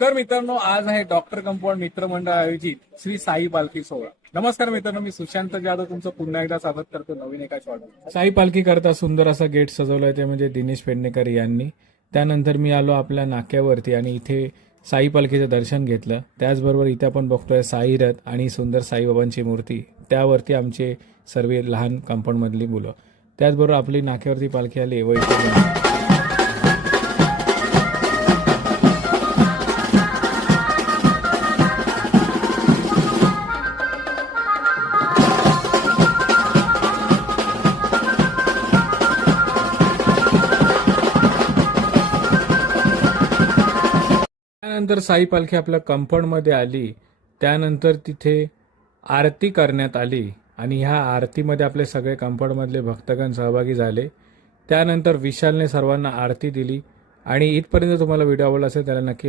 तर मित्रांनो, आज आहे डॉक्टर कंपाऊंड मित्रमंडळ आयोजित श्री साई पालखी सोहळा. नमस्कार मित्रांनो, मी सुशांत जाधव तुमचं पुन्हा एकदा स्वागत करतो नवीन एका शॉर्ट. साई पालखी करता सुंदर असा गेट सजवलाय ते म्हणजे दिनेश पेडणेकर यांनी. त्यानंतर मी आलो आपल्या नाक्यावरती आणि इथे साई पालखीचं दर्शन घेतलं. त्याचबरोबर इथे आपण बघतोय साई रथ आणि सुंदर साईबाबांची मूर्ती, त्यावरती आमचे सर्व लहान कंपाऊंड मधली मुलं. त्याचबरोबर आपली नाक्यावरती पालखी आली व इथे त्यानंतर साई पालखी आपल्या कंपाऊंडमध्ये आली. त्यानंतर तिथे आरती करण्यात आली आणि ह्या आरतीमध्ये आपले सगळे कंपाऊंडमधले भक्तगण सहभागी झाले. त्यानंतर विशालने सर्वांना आरती दिली आणि इथपर्यंत तुम्हाला व्हिडिओ आवडला असेल त्याला नक्की